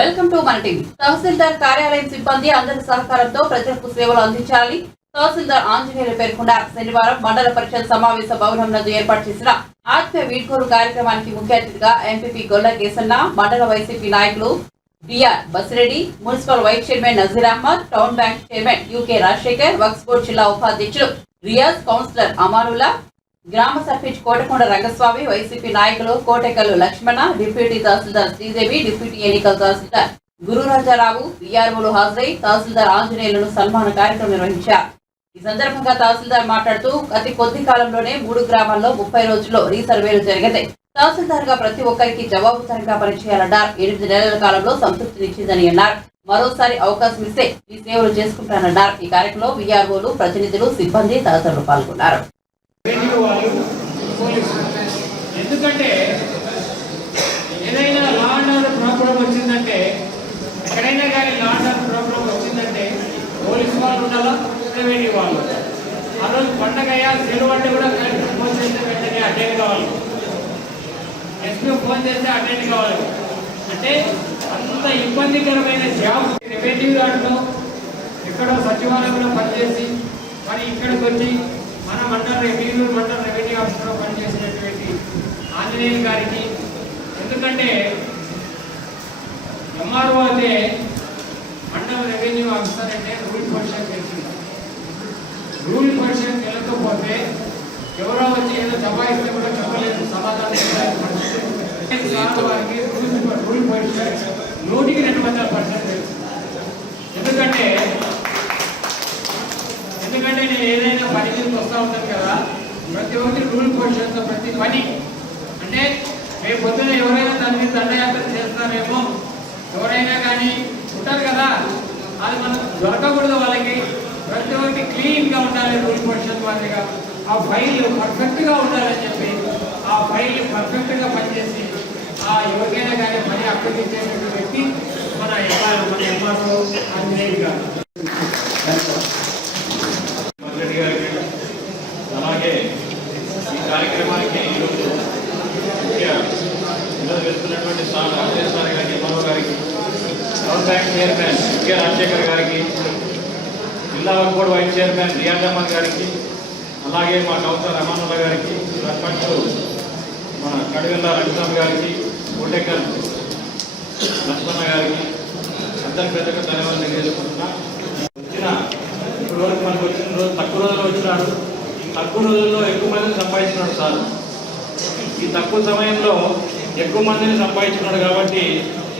Welcome to మన TV. తహసీల్దార్ కార్యాలయం సిబ్బంది అందరి సహకారంతో ప్రజలకు సేవలు అందించాలి. తహసీల్దార్ ఆంజనేయులు పేర్కొన్నారు. శనివారం మండల పరిషత్ సమావేశ భవనం నందు ఏర్పాటు చేసిన ఆత్మీయ వీడ్కోలు కార్యక్రమానికి ముఖ్య అతిథిగా ఎంపీపీ గొల్ల కేసన్న, మండల వైసీపీ నాయకులు BR Basireddy, municipal vice chairman Nazir Ahmed, town bank chairman UK Rajasekhar, Waqf board జిల్లా ఉపాధ్యక్షులు రియాజ్, కౌన్సిలర్ అమానుల్లా, గ్రామ సర్పంచ్ కోటకొండ రంగస్వామి, వైసీపీ నాయకులు కోటెకల్లు లక్ష్మణ, డిప్యూటీ తహసీల్దార్ శ్రీదేవి, డిప్యూటీ ఎన్నికల తహసీల్దార్ గురురాజారావు, విఆర్ఓలు హాజరై తహసీల్దార్ ఆంజనేయులను సన్మాన కార్యక్రమం నిర్వహించారు. ఈ సందర్భంగా తహసీల్దార్ మాట్లాడుతూ అతి కొద్ది కాలంలోనే 3 గ్రామాల్లో 30 రోజుల్లో రీసర్వేలు జరిగితే తహసీల్దార్ గా ప్రతి ఒక్కరికి జవాబుదారీగా పనిచేయాలన్నారు. 8 నెలల కాలంలో సంతృప్తినిచ్చిందని అన్నారు. మరోసారి అవకాశం ఇస్తే ఈ సేవలు చేసుకుంటానన్నారు. ఈ కార్యక్రమంలో విఆర్ఓలు, ప్రతినిధులు, సిబ్బంది తదితరులు పాల్గొన్నారు. ఎందుకంటే ఏదైనా లా అండ్ ఆర్డర్ ప్రాబ్లం వచ్చిందంటే, ఎక్కడైనా కానీ లా అండ్ ఆర్డర్ ప్రాబ్లం వచ్చిందంటే పోలీసు వాళ్ళు ఉండాలా, రెవెన్యూ వాళ్ళు. ఆ రోజు పండగ అయ్యాలి, సెలవు అంటే కూడా ఫోన్ చేస్తే వెంటనే అటెండ్ కావాలి, ఎస్పీ ఫోన్ చేస్తే అటెండ్ కావాలి. అంటే అంత ఇబ్బందికరమైన జాబ్. రెవెన్యూ దాంట్లో ఎక్కడో సచివాలయంలో పనిచేసి మరి ఇక్కడికి వచ్చి మన మండల రెవెన్యూ ఆఫీసర్లో పనిచేసినటువంటి ఆంజనేయులు గారికి, ఎందుకంటే ఎంఆర్ఓ అయితే మండల రెవెన్యూ ఆఫీసర్ అంటే రూల్ పొజిషన్ తెలిసింది. రూల్ పొజిషన్ వెళ్ళకపోతే ఎవరో వచ్చి ఏదో దబాయిస్తే కూడా చెప్పలేదు, సమాధానం వారికి రూల్ పొజిషన్ 100% తెలుసు. ఎందుకంటే నేను ఏదైనా పని మీద వస్తూ ఉంటాను కదా, ప్రతి ఒక్కరి రూల్ పొజిషన్తో ప్రతి పని. అంటే రేపు పొద్దున ఎవరైనా దాని మీద దండయాత్ర చేస్తారేమో, ఎవరైనా కానీ ఉంటారు కదా, అది మనకు దొరకకూడదు. వాళ్ళకి ప్రతి ఒక్కటి క్లీన్గా ఉండాలి, రూల్ పొజిషన్ మాదిరిగా ఆ ఫైల్ పర్ఫెక్ట్గా ఉండాలని చెప్పి ఆ ఫైల్ పర్ఫెక్ట్గా పనిచేసి ఎవరికైనా కానీ పని అప్పగించేటువంటి వ్యక్తి మన ఎంఆర్ఓ ఆంజనేయులు గారు. అలాగే ఈ కార్యక్రమానికి ఈరోజు వెళ్తున్నటువంటి సార్ రాజేష్ సార్ గారికి, ఎంఆర్ఓ గారికి, town bank chairman UK Rajasekhar గారికి, జిల్లా Waqf board vice chairman Riyaz Ahmed గారికి, అలాగే మా కౌన్సిలర్ అమానుల్లా గారికి, సర్పంచ్ మన కడిగల్ల రంగస్వామి గారికి, కోటెకల్ లక్ష్మణ గారికి, అందరి పెద్దగా ధన్యవాదాలు తెలియజేసుకుంటున్నా. ఇప్పుడు వరకు మనకు వచ్చిన రోజు తక్కువ రోజుల్లో వచ్చినాడు, తక్కువ రోజుల్లో ఎక్కువ మందిని సంపాదించినాడు సార్. ఈ తక్కువ సమయంలో ఎక్కువ మందిని సంపాదించున్నాడు కాబట్టి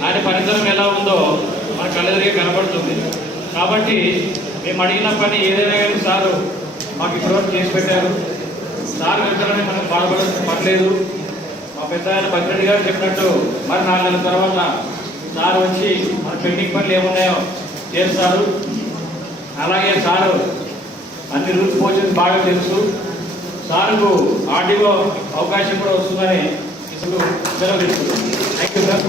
ఆయన పనితనం ఎలా ఉందో మన కళ్ళెదురుగా కనబడుతుంది. కాబట్టి మేము అడిగిన పని ఏదైనా కానీ సారు మాకు ఇప్పటివరకు చేసి పెట్టారు. సార్ వెళ్తారని మనకు పడలేదు. మా పెద్ద ఆయన బసిరెడ్డి గారు చెప్పినట్టు మరి 4 నెలల తర్వాత సార్ వచ్చి మన పెండింగ్ పనులు ఏమున్నాయో చేస్తారు. అలాగే సారు అన్ని రూల్స్ పోషన్ బాగా తెలుసు. సార్కు ఆర్డీఓ అవకాశం కూడా వస్తుందని ఇప్పుడు సెలవు తీసుకుంటాం. Thank you sir.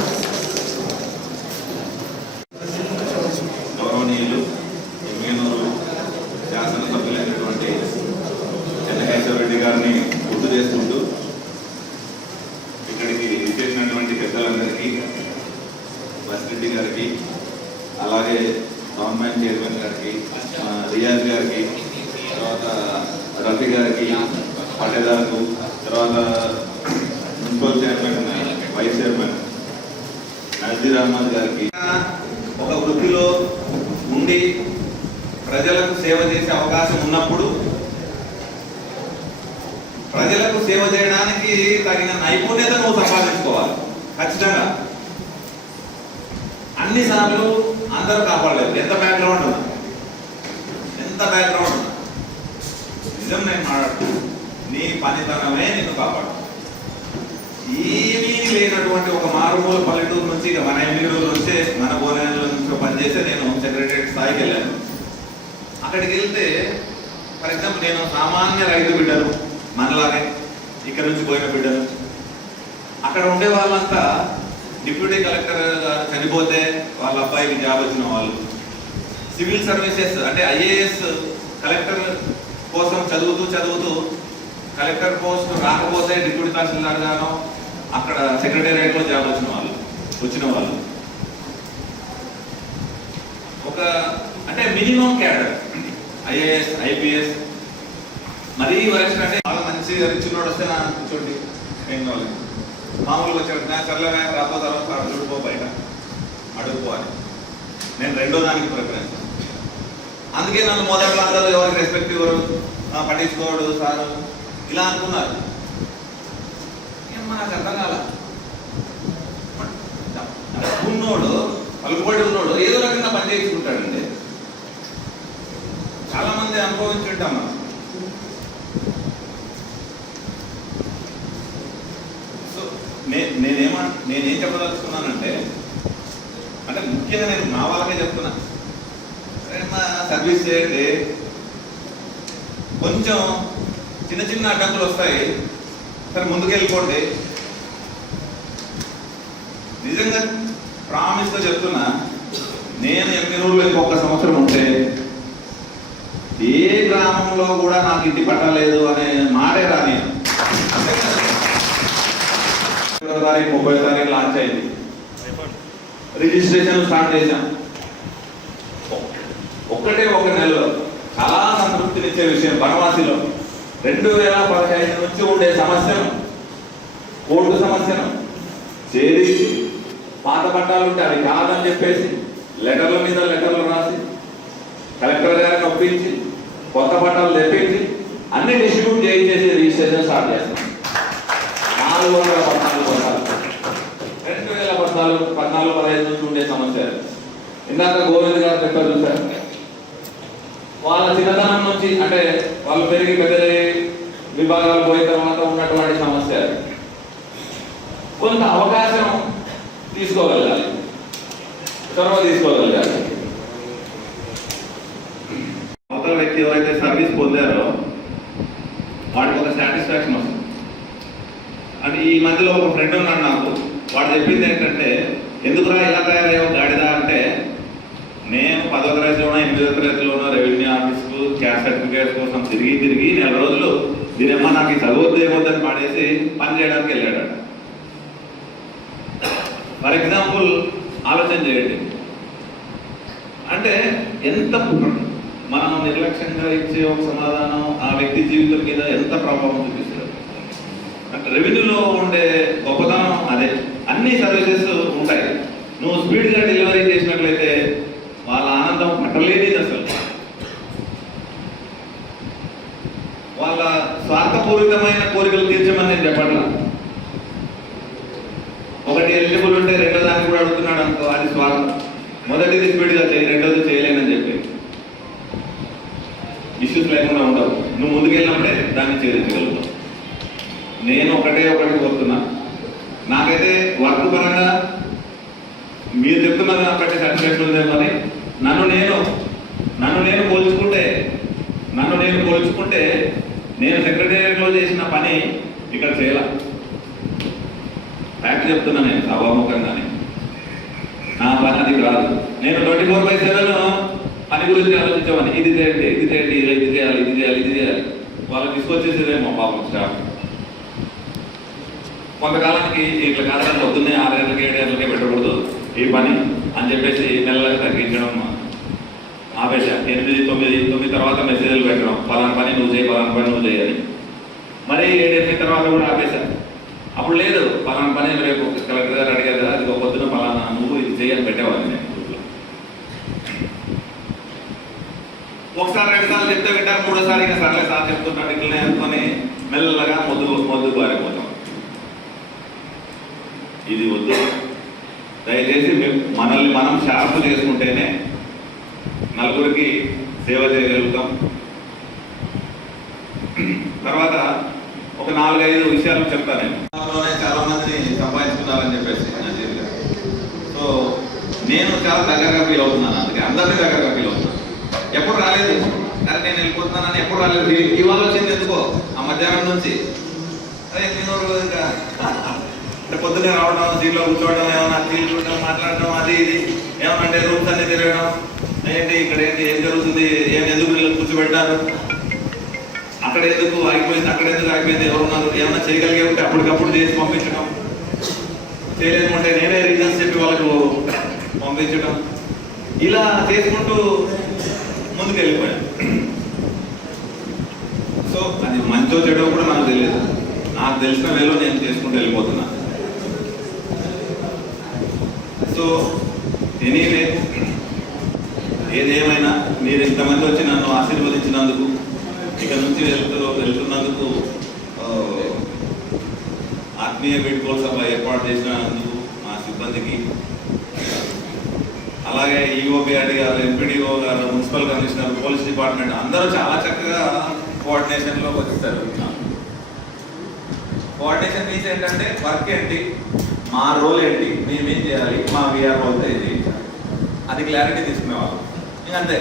గౌరవనీయులు ఎమ్మెల్యేలు, శాసనసభ్యులైనటువంటి చెన్నకేశ్వర రెడ్డి గారిని గుర్తు చేసుకుంటూ ఇక్కడికి ఇచ్చేసినటువంటి పెద్దలందరికీ, బసిరెడ్డి గారికి, అలాగే టౌన్ బ్యాంక్ చైర్మన్ గారికి, రియాజ్ గారికి, తర్వాత రఫీ గారికి, పట్టేదారుకు, తర్వాత municipal chairman vice chairman Nazir Ahmed గారికి, ఒక వృత్తిలో ఉండి ప్రజలకు సేవ చేసే అవకాశం ఉన్నప్పుడు ప్రజలకు సేవ చేయడానికి తగిన నైపుణ్యత నువ్వు సంపాదించుకోవాలి. ఖచ్చితంగా అన్నిసార్లు అందరూ కాపాడలేదు. ఎంత బ్యాక్గ్రౌండ్ ఉన్నా నిజం నేను మాట్లాడుతున్నాను, నీ పనితనమే నిన్ను కాపాడు. ఏమీ లేనటువంటి ఒక మారుమూల పల్లెటూరు నుంచి మన ఎమ్మెల్యేల నుంచే, మన బోనేల నుంచి పనిచేస్తే నేను సెక్రటరియట్ స్థాయికి వెళ్ళాను. అక్కడికి వెళ్తే ఫర్ ఎగ్జాంపుల్ నేను సామాన్య రైతు బిడ్డను, మనలాగే ఇక్కడ నుంచి పోయిన బిడ్డను. అక్కడ ఉండే వాళ్ళంతా డిప్యూటీ కలెక్టర్ గారు చనిపోతే వాళ్ళ అబ్బాయికి జాబ్ వచ్చిన వాళ్ళు, సివిల్ సర్వీసెస్ అంటే ఐఏఎస్ కలెక్టర్ కోసం చదువుతూ కలెక్టర్ పోస్ట్ రాకపోతే డిప్యూటీ తహసీల్దార్ గాను అక్కడ సెక్రటేరియట్లో జాబ్ వచ్చిన వాళ్ళు. అంటే మినిమం క్యాడర్ ఐఏఎస్ ఐపీఎస్ మరీ వయసు అంటే చాలా మంచిగా చిన్నోడు వస్తే నా కూర్చోండి ఏం కావాలి మామూలుగా వచ్చాడు నా చల్లగా రాబోతే తర్వాత అడుగుపో బయట అడుగుపోవాలి. నేను రెండో దానికి ప్రిఫరెన్స్. అందుకే నన్ను మొదట్లో అందరూ ఎవరికి రెస్పెక్ట్ ఇవ్వరు, పట్టించుకోడు సారు ఇలా అనుకున్నారు. నాకు అర్థం కాల. ఉన్నోడు పలుకుబడి ఉన్నోడు ఏదో రకంగా పని చేయించుకుంటాడండి. చాలా మంది అనుభవించుంటాం మనం. సో నేనేం చెప్పదలుచుకున్నానంటే అంటే ముఖ్యంగా నేను మా వాళ్ళకే చెప్తున్నా, సర్వీస్ చేయండి. కొంచెం చిన్న చిన్న అడ్డంకులు వస్తాయి, సరే ముందుకెళ్ళిపోండి. నిజంగా ప్రామిస్గా చెప్తున్నా, నేను ఎమ్మెల్యేలో ఇంకొక సంవత్సరం ఉంటే ఏ గ్రామంలో కూడా నాకు ఇంటి పట్టలేదు అనే మాటే రాని. 30 తారీఖు లాంచ్ అయింది, రిజిస్ట్రేషన్ స్టార్ట్ చేశాం. ఒక్కటే ఒక నెలలో చాలా సంతృప్తినిచ్చే విషయం, బనవాసిలో 2015 నుంచి ఉండే సమస్యను, కోర్టు సమస్యను చేరించి పాత పట్టాలు ఉంటే అవి కాదని చెప్పేసి లెటర్ల మీద లెటర్లు రాసి కలెక్టర్ గారిని ఒప్పించి కొత్త పట్టాలు తెప్పించి అన్ని డిస్ట్రిబ్యూట్ చేయించేసి రిజిస్ట్రేషన్ స్టార్ట్ చేస్తాం. 414 పట్టాలు 2014-15 నుంచి ఉండే సమస్యలు. ఇందాక గోవింద్ గారు చెప్పారు చూసారు, వాళ్ళ చిన్నతనం నుంచి అంటే వాళ్ళు పెరిగి పెద్ద విభాగాలు పోయిన తర్వాత ఉన్నటువంటి సమస్య. కొంత అవకాశం తీసుకోగలగాలి, చొరవ తీసుకోగలగాలి. అవతల వ్యక్తి ఎవరైతే సర్వీస్ పొందారో వాడికి ఒక సాటిస్ఫాక్షన్ వస్తుంది. అంటే ఈ మధ్యలో ఒక ఫ్రెండ్ ఉన్నాడు నాకు, వాడు చెప్పింది ఏంటంటే, ఎందుకురా ఇలా తయారయ్యో గాడిదా అంటే, నేను 10వ తరగతిలోనో 8వ తరగతిలోనో రెవెన్యూ ఆఫీస్కు క్యాస్ట్ సర్టిఫికేట్స్ కోసం తిరిగి నెల రోజులు దీనమ్మ నాకు చదవద్దు ఏమొద్దని పాడేసి పని చేయడానికి వెళ్ళాడు. ఫర్ ఎగ్జాంపుల్ ఆలోచన చేయండి, అంటే ఎంత మనం నిర్లక్ష్యంగా ఇచ్చే ఒక సమాధానం ఆ వ్యక్తి జీవితం మీద ఎంత ప్రభావం చూపిస్తుంది. అంటే రెవెన్యూలో ఉండే గొప్పతనం అదే. అన్ని సర్వీసెస్ ఉంటాయి, నువ్వు స్పీడ్గా డెలివరీ చేసినట్లయితే వాళ్ళ ఆనందం పట్టలేనిది అసలు. వాళ్ళ స్వార్థపూరితమైన కోరికలు తీర్చమని నేను చెప్పట్లా. ఒకటి ఎలిజిబుల్ ఉంటే రెండో దాన్ని కూడా అడుగుతున్నాడు అనుకో, అది స్వార్థం. మొదటిది స్పీడ్గా చేయి, రెండోది చేయలేనని చెప్పి ఇష్యూస్ లేకుండా ఉండవు. నువ్వు ముందుకెళ్ళినప్పుడే దాన్ని చేయించగలుగుతావు. నేను ఒకటి కోరుతున్నా, నాకైతే వర్క్ పరంగా మీరు చెప్తున్నది నాకు బట్టి సాటిస్ఫాక్షన్ ఉందేమో అని నన్ను నేను పోల్చుకుంటే నేను సెక్రటేరియట్లో చేసిన పని ఇక్కడ చేయాల. ఫ్యాక్ట్ చెప్తున్నా, నేను సభాముఖంగానే నా పని అది కాదు. నేను 24/7 పని గురించి ఆలోచించామని, ఇది చేయండి ఇది చేయాలి వాళ్ళు తీసుకొచ్చేసేదేమో పాపం స్టాఫ్. కొంతకాలానికి ఇట్లా కాదని పొద్దున్నే 6 గంటలకి 7 గంటలకే పెట్టకూడదు ఈ పని అని చెప్పేసి మెల్లగా తగ్గించడం ఆపేసా. 8, 9 తర్వాత మెసేజ్లు పెట్టడం, పలానా పని నువ్వు చేయాలి. మరి 7, 8 తర్వాత కూడా ఆపేసా. అప్పుడు లేదు, పలానా పని రేపు కలెక్టర్ గారు అడిగారు కదా, అది పొద్దున పలానా నువ్వు ఇది చేయని పెట్టేవాడిని నేను గ్రూప్లో. ఒకసారి 2 సార్లు చెప్తే వింటారు, 3వ సారి ఇంకా సర్లే సార్ చెప్తున్నాడు ఇట్లనే అనుకొని మెల్లగా మొద్దు పారిపోతాం. ఇది వద్దు. దయచేసి మనల్ని మనం షార్ప్ చేసుకుంటేనే నలుగురికి సేవ చేయగలుగుతాం. తర్వాత ఒక 4-5 విషయాలు చెప్తాను. చాలా మందిని సంపాదించుకున్నారని చెప్పేసి సో నేను చాలా దగ్గరగా ఫీల్ అవుతున్నాను. అందుకే అందరినీ దగ్గరగా ఫీల్ అవుతున్నాను. ఎప్పుడు రాలేదు, కానీ నేను వెళ్ళిపోతున్నానని ఎప్పుడు రాలేదు. ఇవాళ వచ్చింది ఎందుకో ఆ మధ్యాహ్నం నుంచి. అదే నేను ఇంకా అంటే పొద్దున్నే రావడం, సీట్లో కూర్చోవడం, ఏమన్నా టీవీ చూడడం, మాట్లాడడం, అది ఇది ఏమన్నా రూమ్స్ అన్ని తిరగడం, ఏంటి ఇక్కడ ఏంటి ఏం జరుగుతుంది, ఎందుకు వీళ్ళు కూర్చోబెట్టారు, అక్కడ ఎందుకు ఆగిపోయింది, ఎవరున్నారు, ఏమన్నా చేయగలిగే ఉంటే అప్పటికప్పుడు చేసి పంపించడం, చేయలేకుంటే నేనే రీజన్స్ చెప్పి వాళ్ళకు పంపించడం, ఇలా చేసుకుంటూ ముందుకు వెళ్ళిపోయాను. సో అది మంచో చెడో కూడా నాకు తెలియదు. నాకు తెలిసిన వేలో నేను చేసుకుంటూ వెళ్ళిపోతున్నా. సో ఎనీవే, ఏదేమైనా మీరు ఇంతమంది వచ్చి నన్ను ఆశీర్వదించినందుకు, ఇక నుంచి వెళ్తున్నందుకు, ఆత్మీయ వీడ్కోలు సభ ఏర్పాటు చేసినందుకు మా సిబ్బందికి, అలాగే ఈఓబిఆర్డి గారు, ఎంపీడీఓ గారు, మున్సిపల్ కమిషనర్, పోలీస్ డిపార్ట్మెంట్ అందరూ చాలా చక్కగా కోఆర్డినేషన్లో వచ్చేస్తారు. కోఆర్డినేషన్ మీన్స్ ఏంటంటే వర్క్ ఏంటి, మా రోల్ ఏంటి, మేమేం చేయాలి, మా వీఆర్ రోల్తో ఏం చేయాలి, అది క్లారిటీ తీసుకునేవాళ్ళం. ఇంకంతే.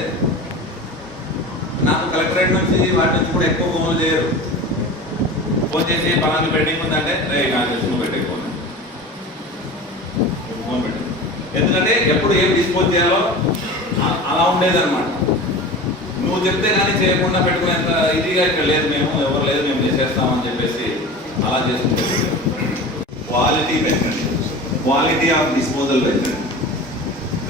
నాకు కలెక్టరేట్ నుంచి వాటి నుంచి కూడా ఎక్కువ ఫోన్లు చేయరు. ఫోన్ చేసి పలానా పెండింగ్ ఉందంటే రే నాకు తెలిసిన పెట్టే ఫోన్ పెట్టు. ఎందుకంటే ఎప్పుడు ఏం డిస్పోజ్ చేయాలో అలా ఉండేదన్నమాట. నువ్వు చెప్తే కానీ చేయకుండా పెట్టుకునేంత ఇదిగా ఇక్కడ లేదు, మేము ఎవరు లేదు, మేము చేసేస్తామని చెప్పేసి అలా చేసుకుంటాం. క్వాలిటీ పెంచండి, క్వాలిటీ ఆఫ్ డిస్పోజల్ పెంచండి.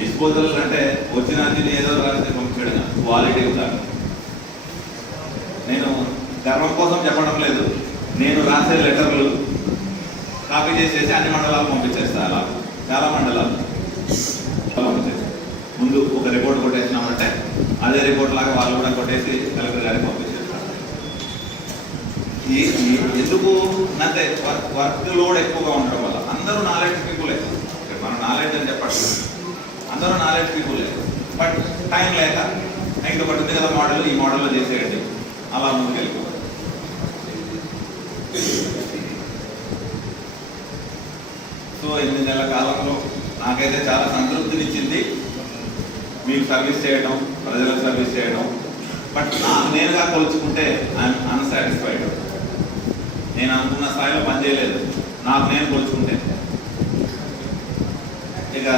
డిస్పోజల్ అంటే వచ్చిన ఏదో రాస్తే పంపించడం, క్వాలిటీ ఉండాలి. నేను గర్వం కోసం చెప్పడం లేదు, నేను రాసే లెటర్లు కాపీ చేసేసి అన్ని మండలాలు పంపించేస్తా. అలా చాలా మండలాలు ముందు ఒక రిపోర్ట్ కొట్టేసినామంటే అదే రిపోర్ట్ లాగా వాళ్ళు కూడా కొట్టేసి కలెక్టర్ గారికి పంపించేస్తారు. ఎందుకు అంటే వర్క్ లోడ్ ఎక్కువగా ఉండడం వల్ల. అందరూ నాలెడ్జ్ పీపులే, మనం నాలెడ్జ్ అని చెప్పండి, అందరూ నాలెడ్జ్ పీపులే. బట్ టైం లేక ఇంకొకటి ఉంది కదా మోడల్, ఈ మోడల్లో చేసేయండి, అలా ముందుకు వెళ్ళిపోతుంది. సో 8 నెలల కాలంలో నాకైతే చాలా సంతృప్తినిచ్చింది మీకు సర్వీస్ చేయడం, ప్రజలకు సర్వీస్ చేయడం. బట్ నేనుగా కొలుచుకుంటే ఐఎమ్ అన్సాటిస్ఫైడ్. నేను అనుకున్న స్థాయిలో పనిచేయలేదు నాకు నేను కొలుచుకుంటే. ఇక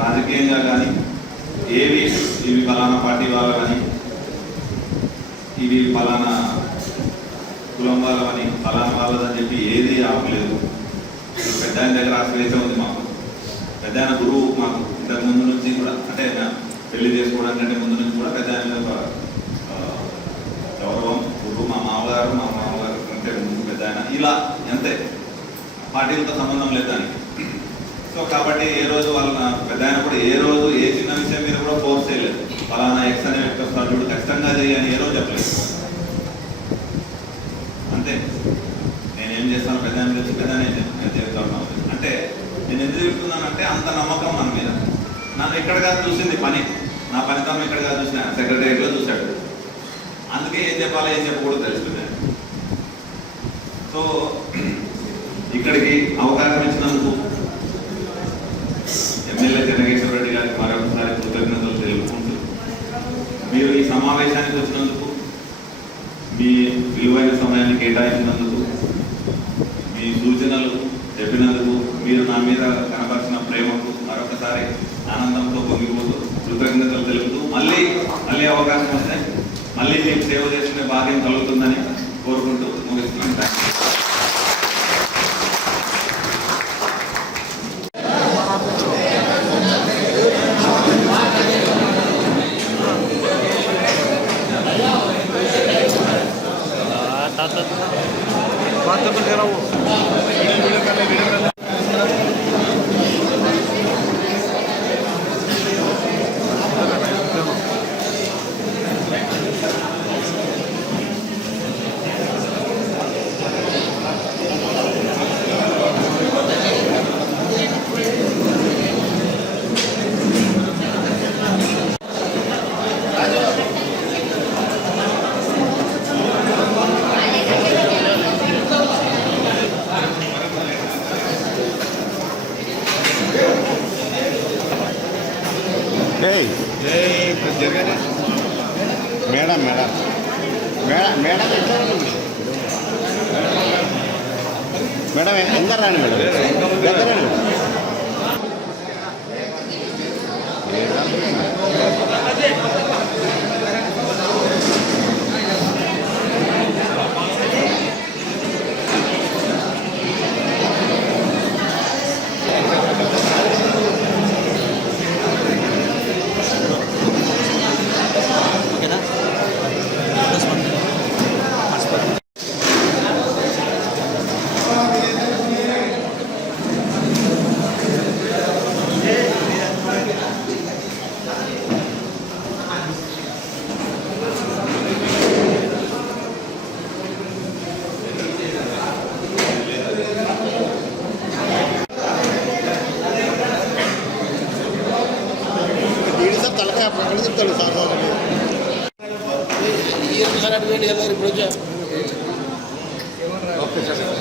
రాజకీయంగా కానీ ఏవి ఇవి ఫలానా పార్టీ వాళ్ళు కానీ, ఇవి ఫలానా కులం వాళ్ళని, ఫలానా వాళ్ళదని చెప్పి ఏది ఆపలేదు. పెద్ద ఆయన దగ్గర స్వేచ్ఛ ఉంది మాకు. పెద్ద ఆయన గురువు మాకు ఇంతకు ముందు నుంచి కూడా, అంటే పెళ్లి చేసుకోవడానికంటే ముందు నుంచి కూడా పెద్ద ఆయన గౌరవం. గురువు మా మామగారు అంటే ముందు పెద్ద ఆయన, ఇలా అంతే, పార్టీలతో సంబంధం లేదు దానికి. సో కాబట్టి ఏ రోజు వాళ్ళ పెద్ద ఆయన కూడా ఏ రోజు ఏ చిన్న విషయం మీద కూడా ఫోర్స్ చేయలేదు. ఫలానా ఎక్స్ అనే వ్యక్తి వస్తాడు చూడు ఖచ్చితంగా చేయని ఏ రోజు చెప్పలేదు. అంతే. నేనేం చేస్తాను పెద్ద ఆయన తెలిసి పెద్ద నేను చెప్తా ఉన్నాను. అంటే నేను ఎందుకు చెప్తున్నానంటే అంత నమ్మకం మన మీద. నన్ను ఎక్కడ కాదు చూసింది పని, నా ఫలితం ఎక్కడ కాదు చూసిన, సెక్రటరీలో చూశాడు. అందుకే ఏం చెప్పాలో ఏం చెప్పకూడదు తెలుసుకున్నాను. సో ఇక్కడికి అవకాశం ఇచ్చినందుకు ఎమ్మెల్యే చెన్నకేశ్వర రెడ్డి గారికి మరొకసారి కృతజ్ఞతలు తెలుపుకుంటూ, మీరు ఈ సమావేశానికి వచ్చినందుకు, మీ విలువైన సమయాన్ని కేటాయించినందుకు, మీ సూచనలు చెప్పినందుకు, మీరు నా మీద కనపరిచిన ప్రేమకు మరొకసారి ఆనందంతో పొంగిపోతూ కృతజ్ఞతలు తెలుపుతూ, మళ్ళీ అవకాశం వస్తే మళ్ళీ మీకు సేవ చేసుకునే భాగ్యం కలుగుతుందని కోరుకుంటూ ముగిస్తున్నాను. Madam madam madam madam madam ఎంత రాండి మేడం దగ్గరండి తలకాయ ఎక్కడ చెప్తాడు సార్ ఈ సార్ అటు వెళ్ళి ఇప్పుడు వచ్చా ఓకే సార్